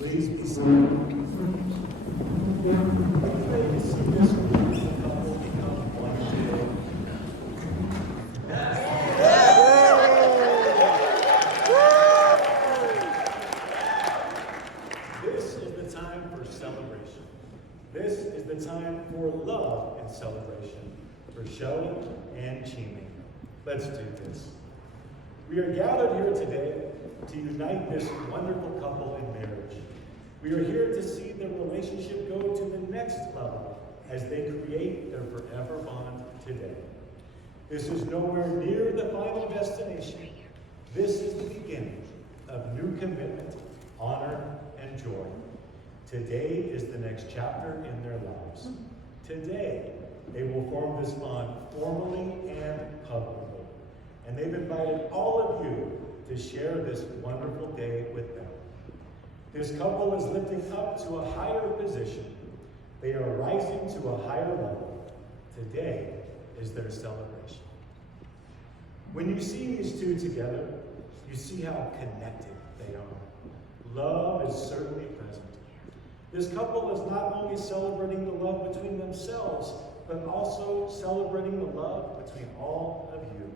Please be seated. This is the time for celebration. This is the time for love and celebration for Shelly and Chimeng. Let's do this. We are gathered here today to unite this wonderful couple in marriage. We are here to see their relationship go to the next level as they create their forever bond today. This is nowhere near the final destination. This is the beginning of new commitment, honor, and joy. Today is the next chapter in their lives. Today, they will form this bond formally and publicly. And they've invited all of you to share this wonderful day with them. This couple is lifting up to a higher position. They are rising to a higher level. Today is their celebration. When you see these two together, you see how connected they are. Love is certainly present. This couple is not only celebrating the love between themselves, but also celebrating the love between all of you.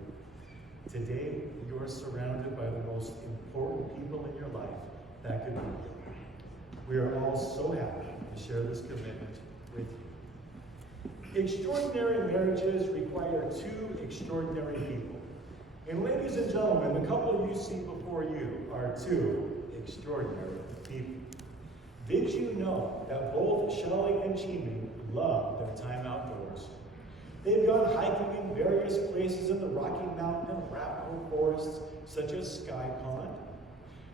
Today, you are surrounded by the most important people in your life that could be you. We are all so happy to share this commitment with you. Extraordinary marriages require two extraordinary people. And ladies and gentlemen, the couple you see before you are two extraordinary people. Did you know that both Shelly and Chimeng love their time outdoors? They've gone hiking in various places in the Rocky Mountain and Arapaho forests, such as Sky Pond.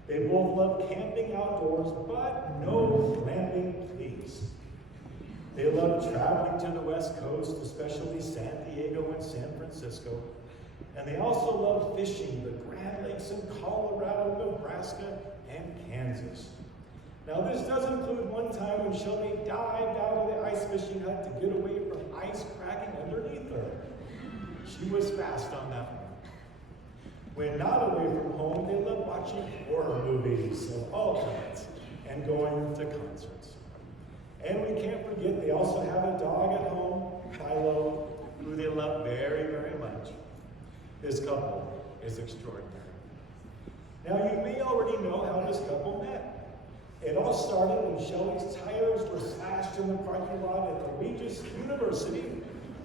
They both love camping outdoors, but no glamping, please. They love traveling to the West Coast, especially San Diego and San Francisco. And they also love fishing the Grand Lakes in Colorado, Nebraska, and Kansas. Now, this does include one time when Shelly dived out of the ice fishing hut to get away from ice cracking underneath her. She was fast on that one. When not away from home, they love watching horror movies of all kinds and going to concerts. And we can't forget they also have a dog at home, Philo, who they love very, very much. This couple is extraordinary. Now, you may already know how this couple met. It all started when Shelly's tires were slashed in the parking lot at the Regis University,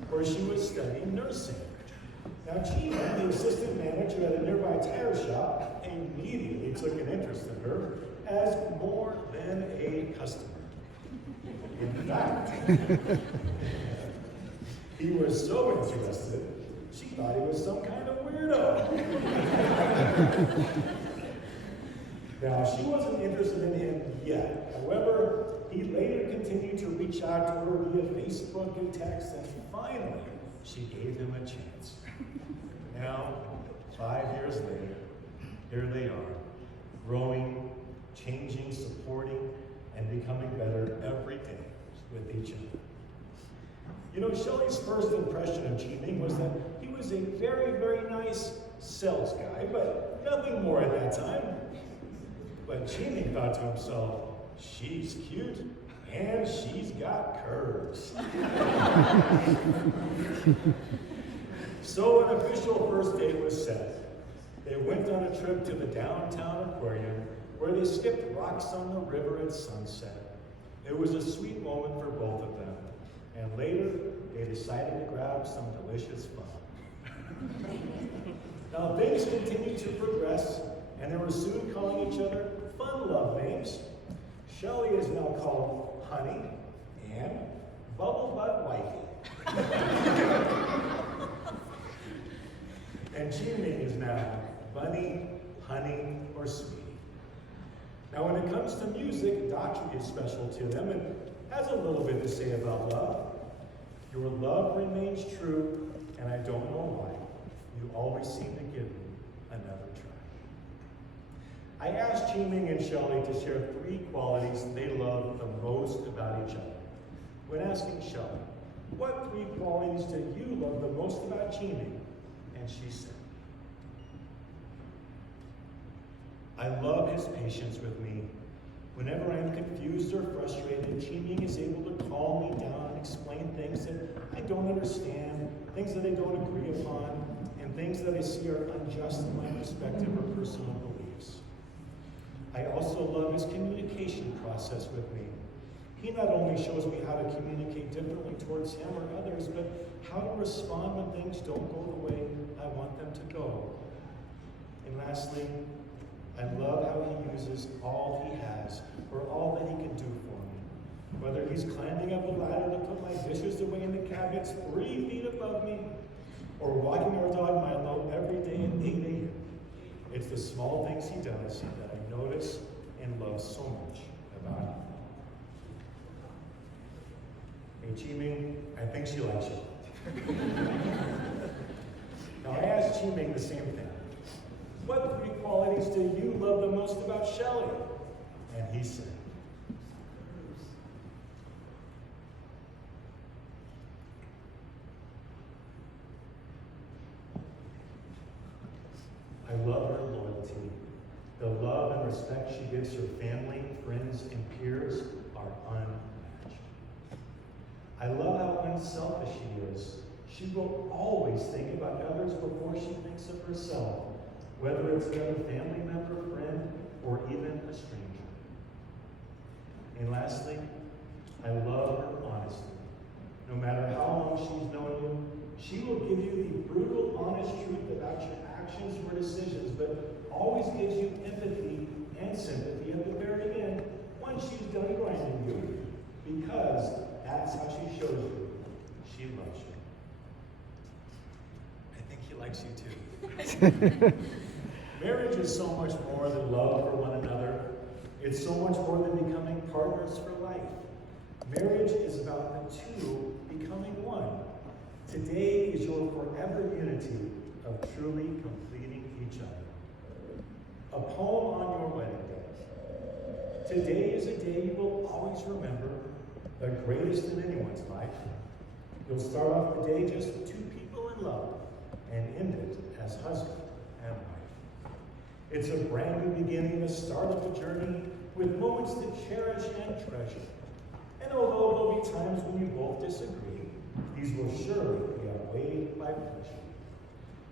where she was studying nursing. Now, Chimeng, the assistant manager at a nearby tire shop, immediately took an interest in her as more than a customer. In fact, he was so interested, she thought he was some kind of weirdo. Now, she wasn't interested in him yet. However, he later continued to reach out to her via Facebook and text, and finally, she gave him a chance. Now, 5 years later, here they are, growing, changing, supporting, and becoming better every day with each other. You know, Shelly's first impression of Chimeng was that he was a very, very nice sales guy, but nothing more at that time. But Chimeng thought to himself, she's cute and she's got curves. So an official first date was set. They went on a trip to the downtown aquarium where they skipped rocks on the river at sunset. It was a sweet moment for both of them. And later, they decided to grab some delicious fun. Now, things continued to progress, and they were soon calling each other fun love names. Shelly is now called Honey and Bubble Butt Wifey. And Chimeng is now Bunny, Honey, or Sweetie. Now, when it comes to music, Daughtry is special to them and has a little bit to say about love. Your love remains true, and I don't know why. You always seem to give me another try. I asked Chimeng and Shelly to share 3 qualities they love the most about each other. When asking Shelly, what 3 qualities do you love the most about Chimeng? And she said, I love his patience with me Whenever I am confused or frustrated, Chimeng is able to calm me down and explain things that I don't understand, things that I don't agree upon, and things that I see are unjust in my perspective or personal beliefs. I also love his communication process with me. He not only shows me how to communicate differently towards him or others, but how to respond when things don't go the way I want them to go. And lastly, I love how he uses all he has, or all that he can do for me. Whether he's climbing up a ladder to put my dishes away in the cabinets 3 feet above me, or walking our dog Milo every day at 8 a.m. It's the small things he does that I notice and love so much about him. Hey, Chimeng, I think she likes you. Now, I asked Chimeng the same thing. What 3 qualities do you love the most about Shelly? And he said, I love her loyalty. The love and respect she gives her family, friends, and peers are unmatched. I love how unselfish she is. She will always think about others before she thinks of herself, whether it's another family member, friend, or even a stranger. And lastly, I love her honesty. No matter how long she's known you, she will give you the brutal, honest truth about your actions or decisions, but always gives you empathy and sympathy at the very end once she's done grinding you, because that's how she shows you she loves you. I think he likes you too. Marriage is so much more than love for one another. It's so much more than becoming partners for life. Marriage is about the two becoming one. Today is your forever unity of truly completing each other. A poem on your wedding day. Today is a day you will always remember, the greatest in anyone's life. You'll start off the day just 2 people in love and end it as husband and wife. It's a brand new beginning, the start of the journey with moments to cherish and treasure. And although there'll be times when you both disagree, these will surely be outweighed by pleasure.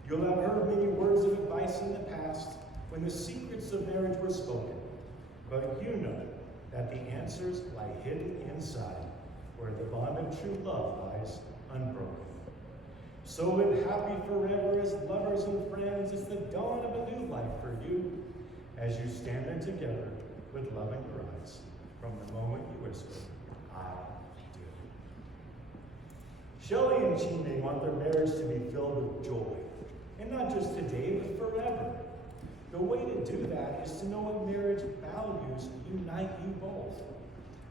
You'll have heard many words of advice in the past when the secrets of marriage were spoken, but you know that the answers lie hidden inside, where the bond of true love lies unbroken. So live happy forever as lovers and friends. It's the dawn of a new life for you, as you stand there together with loving your eyes from the moment you whisper, I do. Shelly and Chimeng want their marriage to be filled with joy, and not just today, but forever. The way to do that is to know what marriage values unite you both.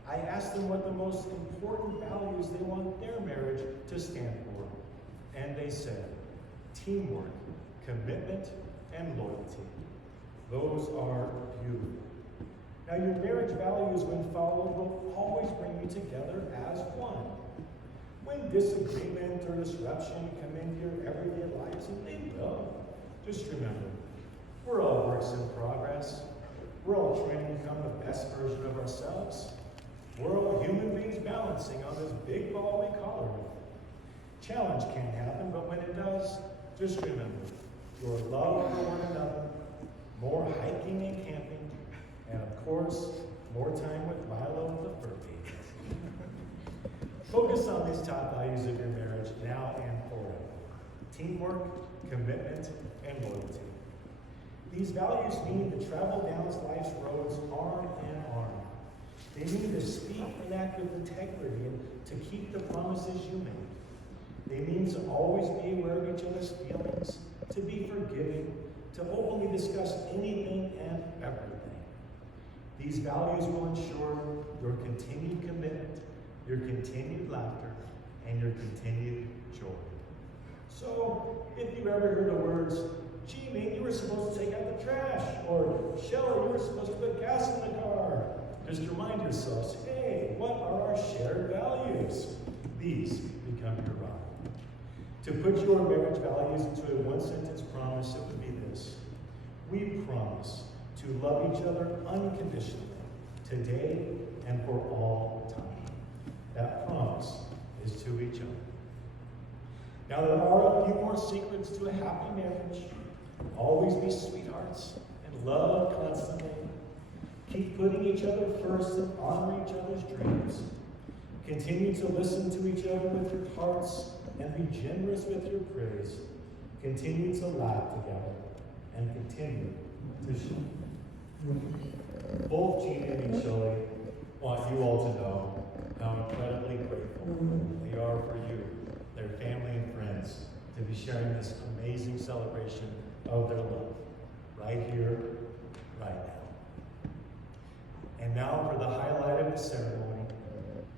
I asked them what the most important values they want their marriage to stand for. And they said, teamwork, commitment, and loyalty. Those are beautiful. Now your marriage values, when followed, will always bring you together as one. When disagreement or disruption come into your everyday lives, and they will, just remember, we're all works in progress. We're all trying to become the best version of ourselves. We're all human beings balancing on this big ball we call Earth. Challenge can happen, but when it does, just remember, your love for one another, more hiking and camping, and of course, more time with Milo the fur baby. Focus on these top values of your marriage now and forever. Teamwork, commitment, and loyalty. These values mean to travel down life's roads arm in arm. They mean to speak and act with integrity and to keep the promises you make. They mean to always be aware of each other's feelings, to be forgiving, to openly discuss anything and everything. These values will ensure your continued commitment, your continued laughter, and your continued joy. So, if you ever hear the words, Chimeng, you were supposed to take out the trash, or Shelly, you were supposed to put gas in the car, just remind yourselves, hey, what are our shared values? These become your rock. To put your marriage values into a one-sentence promise, it would be this. We promise to love each other unconditionally, to today and for all time. That promise is to each other. Now, there are a few more secrets to a happy marriage. Always be sweethearts and love constantly. Keep putting each other first and honor each other's dreams. Continue to listen to each other with your hearts and be generous with your praise. Continue to laugh together and continue to share. Both Chimeng and Shelly want you all to know how incredibly grateful they are for you, their family and friends, to be sharing this amazing celebration of their love right here, right now. And now for the highlight of the ceremony,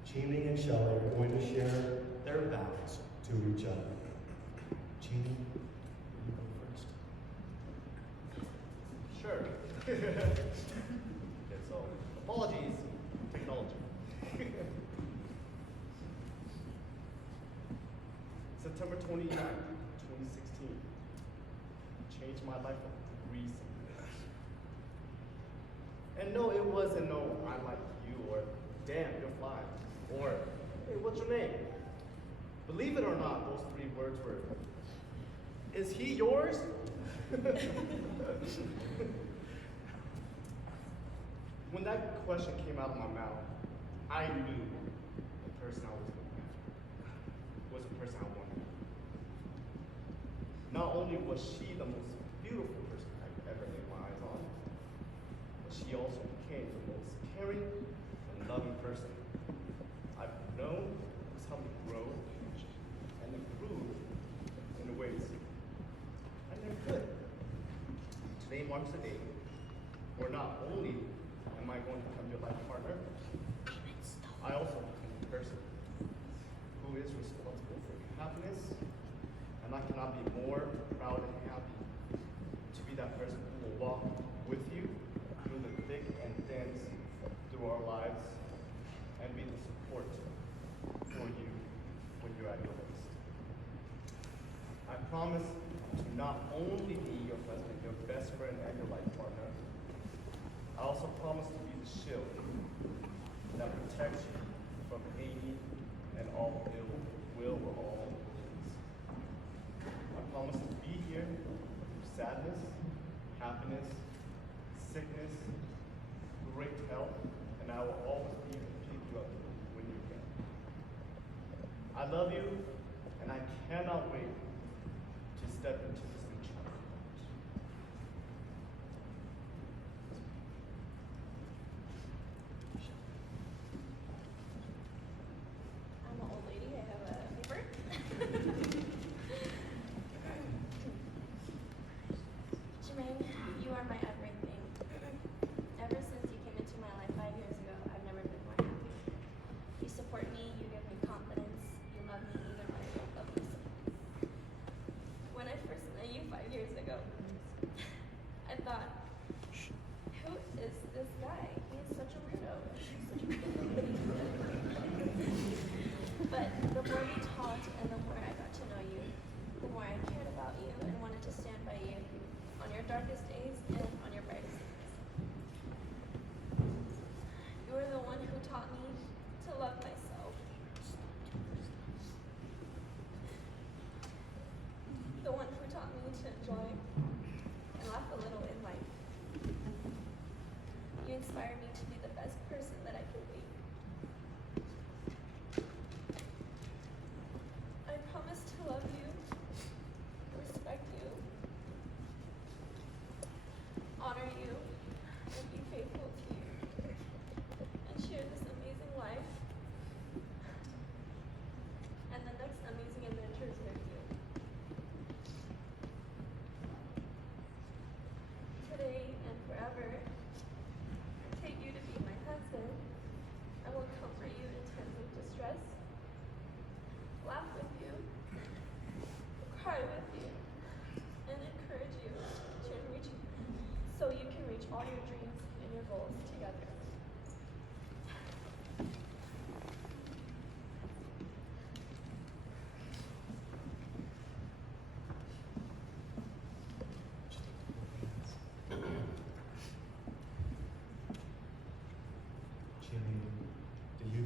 Chimeng and Shelly are going to share their vows to each other. Chimeng, you go first. Sure. Okay, so apologies, technology. September 29th, 2016. Changed my life recently. And no, it wasn't no, I like you, or damn, you're fly, or hey, what's your name? Believe it or not, those three words were, is he yours? When that question came out of my mouth, I knew the person I was going to marry was the person I wanted. Not only was she the most beautiful person I've ever laid my eyes on, but she also became the most caring and loving person I've known, who's helped me grow and improve in the ways. And they're good. Today marks the day where not only am I going to become your life partner, I also become the person who is responsible for your happiness, and I cannot be more proud and happy to be that person who will walk with you through the thick and thins through our lives and be the support for you when you're at your best. I promise to not only be your husband, your best friend, and your life partner, I also promise to be the shield that protects you from any and all ill will or all things. I promise to be here through sadness, happiness, sickness, great health, and I will always be here to pick you up when you can. I love you, and I cannot wait to step into this new chapter. I'm an old lady. I have a paper. Chimeng, you are my everything. Ever since you came into my life 5 years ago, I've never been more happy. You support me, you give me confidence, you love me even when I don't love myself. When I first met you 5 years ago, I thought, who is this guy? He is such a weirdo. But the more we talked and the more I got to know you, the more I cared about you and wanted to stand by you on your darkest days and on your brightest days. You were the one who taught me to love myself. The one who taught me to enjoy and laugh a little in life. You inspire me to be the best person that I can be. I promise to love you, respect you, honor you, and be faithful to you, and share this amazing life and the next amazing adventures with you. Today and forever, I take you to be my husband. I will comfort you in times of distress, laugh with you, cry with you, and encourage you to reach so you can reach all your dreams and your goals together.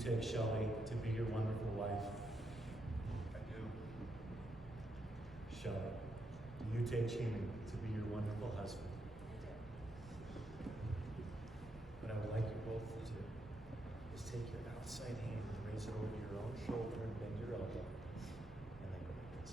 take Shelly to be your wonderful wife? I do. Shelly, do you take Chimeng to be your wonderful husband? What I would like you both to do is take your outside hand and raise it over your own shoulder and bend your elbow. And then go like this.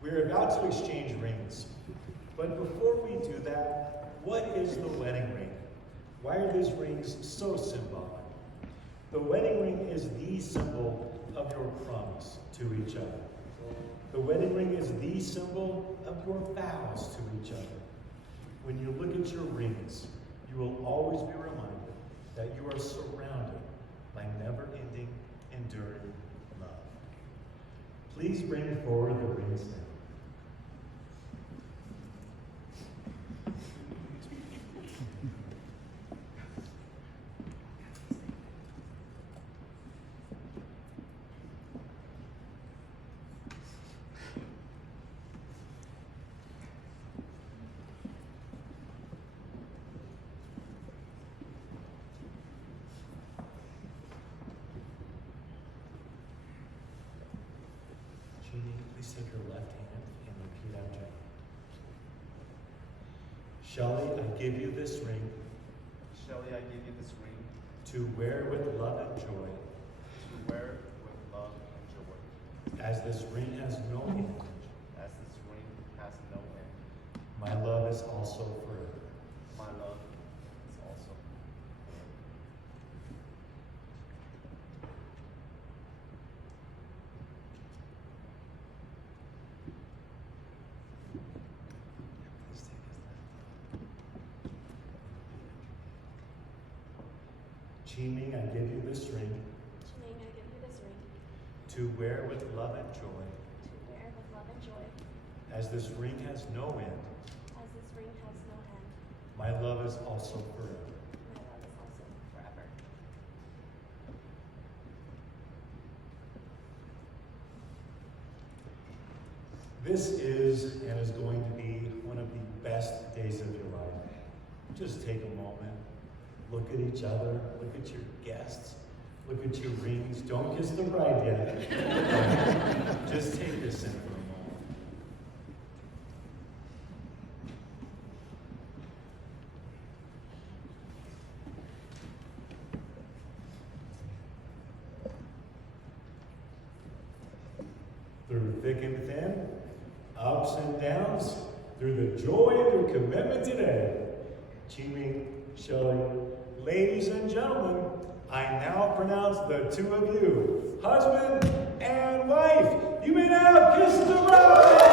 We're about to exchange rings. But before we do that, what is the wedding ring? Why are these rings so symbolic? The wedding ring is the symbol of your promise to each other. The wedding ring is the symbol of your vows to each other. When you look at your rings, you will always be reminded that you are surrounded by never-ending, enduring love. Please bring forward the rings now. Please take your left hand and repeat after me. Shelly, I give you this ring Shelly, I give you this ring to wear with love and joy, to wear with love and joy, as this ring has no end. as this ring has no end. My love is also forever. My love is also Please take his left hand. Chimeng, I give you this ring Chimeng, I give you this ring to wear with love and joy, to wear with love and joy, as this ring has no end. as this ring has no end. My love is also forever. My love is also forever. This is and is going to be one of the best days of your life. Just take a moment, look at each other, look at your guests, look at your rings. Don't kiss the bride yet. Just take this in for a moment. Through thick and thin, ups and downs, through the joy of your commitment today. Chimeng, Shelly, ladies and gentlemen, I now pronounce the two of you, husband and wife. You may now kiss the bride.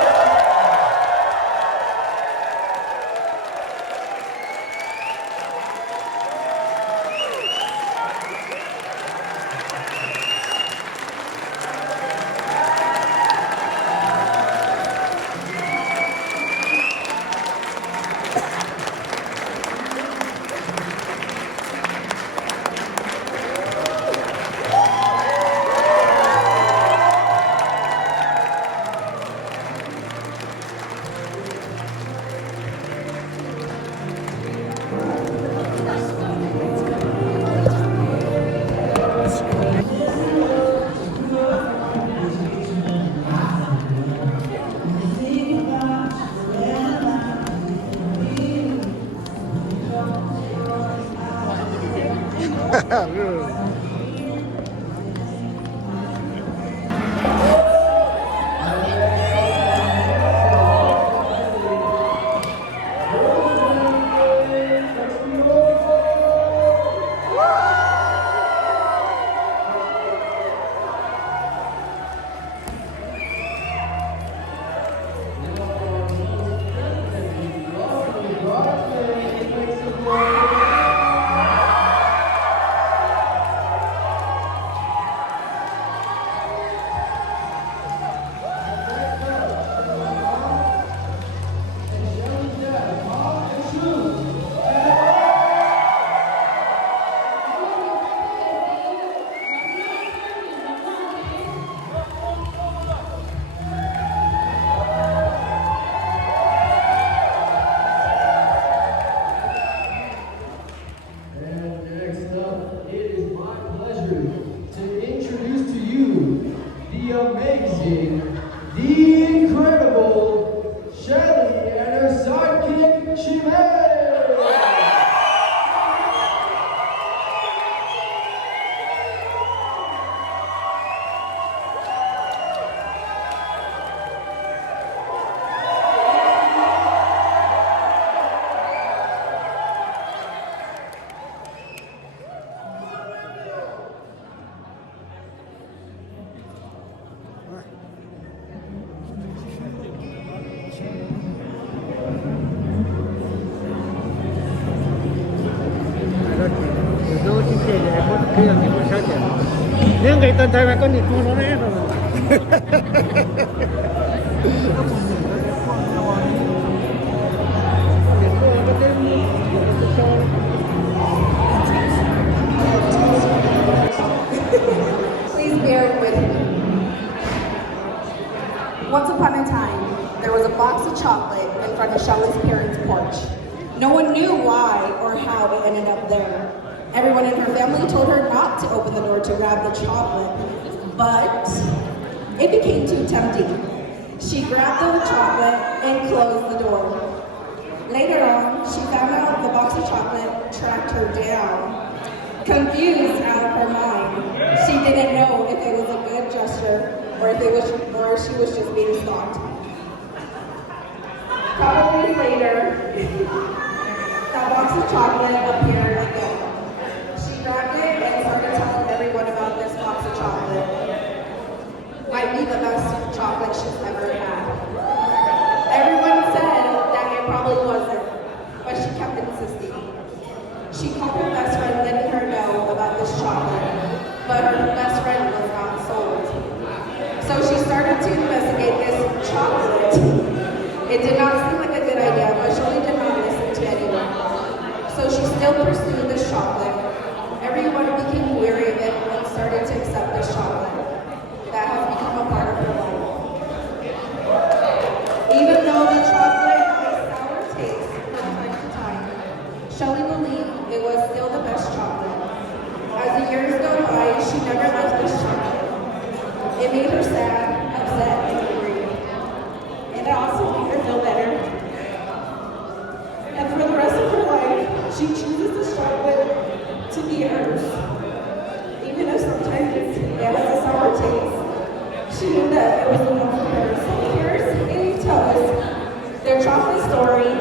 Bây giờ thì mình sẽ kể. Nếu cái tên thay mà có nhịp nó nét rồi. Please bear with me. Once upon a time, there was a box of chocolate in front of Shelly's parents' porch. No one knew why or how it ended up there. Everyone in her family told her not to open the door to grab the chocolate, but it became too tempting. She grabbed the chocolate and closed the door. Later on, she found out the box of chocolate tracked her down. Confused out of her mind, she didn't know if it was a good gesture or if she was just being stalked. Couple days later, that box of chocolate appeared again. She grabbed it and started telling everyone about this box of chocolate. Might be the best chocolate she's ever had. Everyone said that it probably wasn't, but she kept insisting. She called her best friend, letting her know about this chocolate, but her best friend was not sold. So she started to investigate this chocolate. It did not seem like a good idea, but Shelly did not listen to anyone. So she still pursued this chocolate. Everyone became weary of it and started to accept this chocolate that has become a part of her life. Even though the chocolate had a sour taste from time to time, Shelly believed it was still the best chocolate. As the years go by, she never left this chocolate. It made her sad, upset, and angry. And it also made her feel better. And for the rest of her life, she chooses this chocolate to be hers. Even if sometimes it has a sour taste, she knew that it was the one for her. So here's a tell us their chocolate story.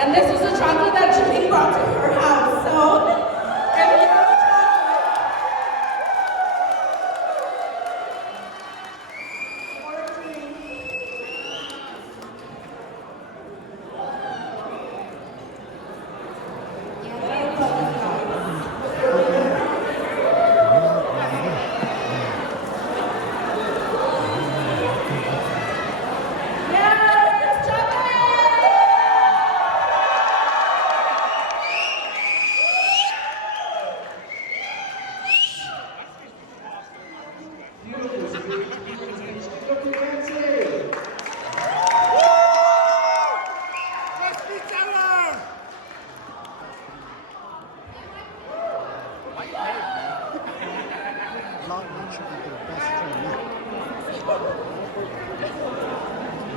And this was the chocolate that Chimeng brought to her house. So, if you have a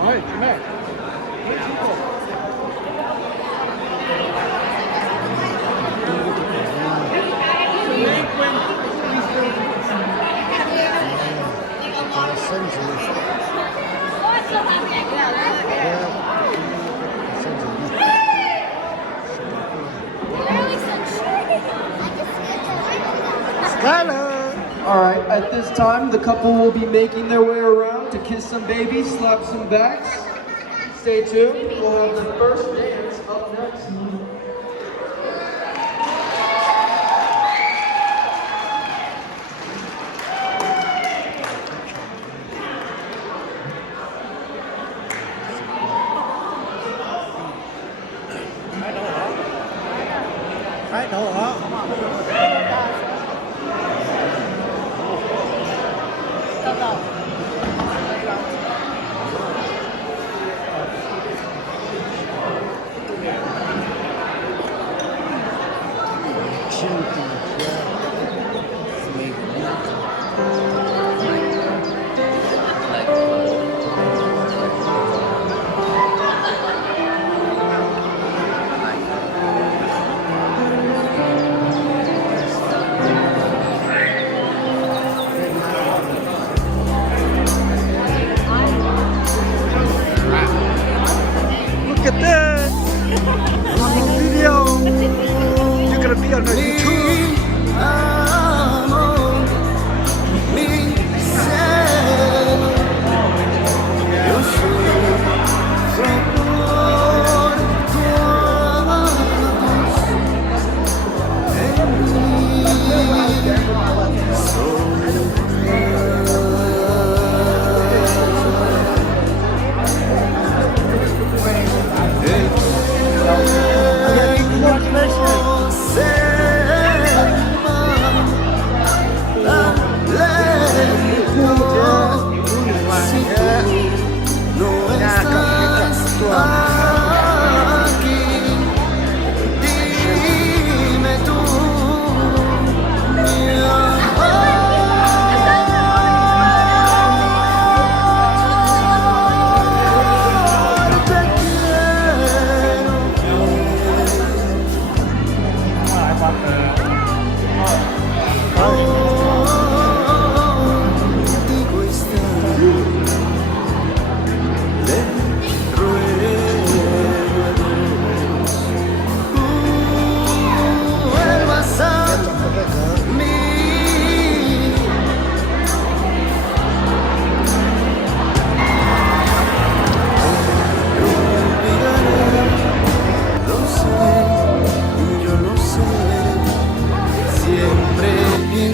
Ôi, mẹ. All right, at this time, the couple will be making their way around to kiss some babies, slap some backs. Stay tuned, we'll have the first dance up next. Đấy, đâu đó. Look at that! Video! You're gonna be on my YouTube!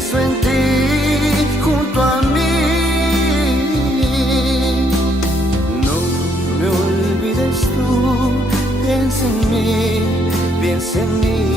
pienso en ti junto a mí. No me olvides tú, piensa en mí, piensa en mí.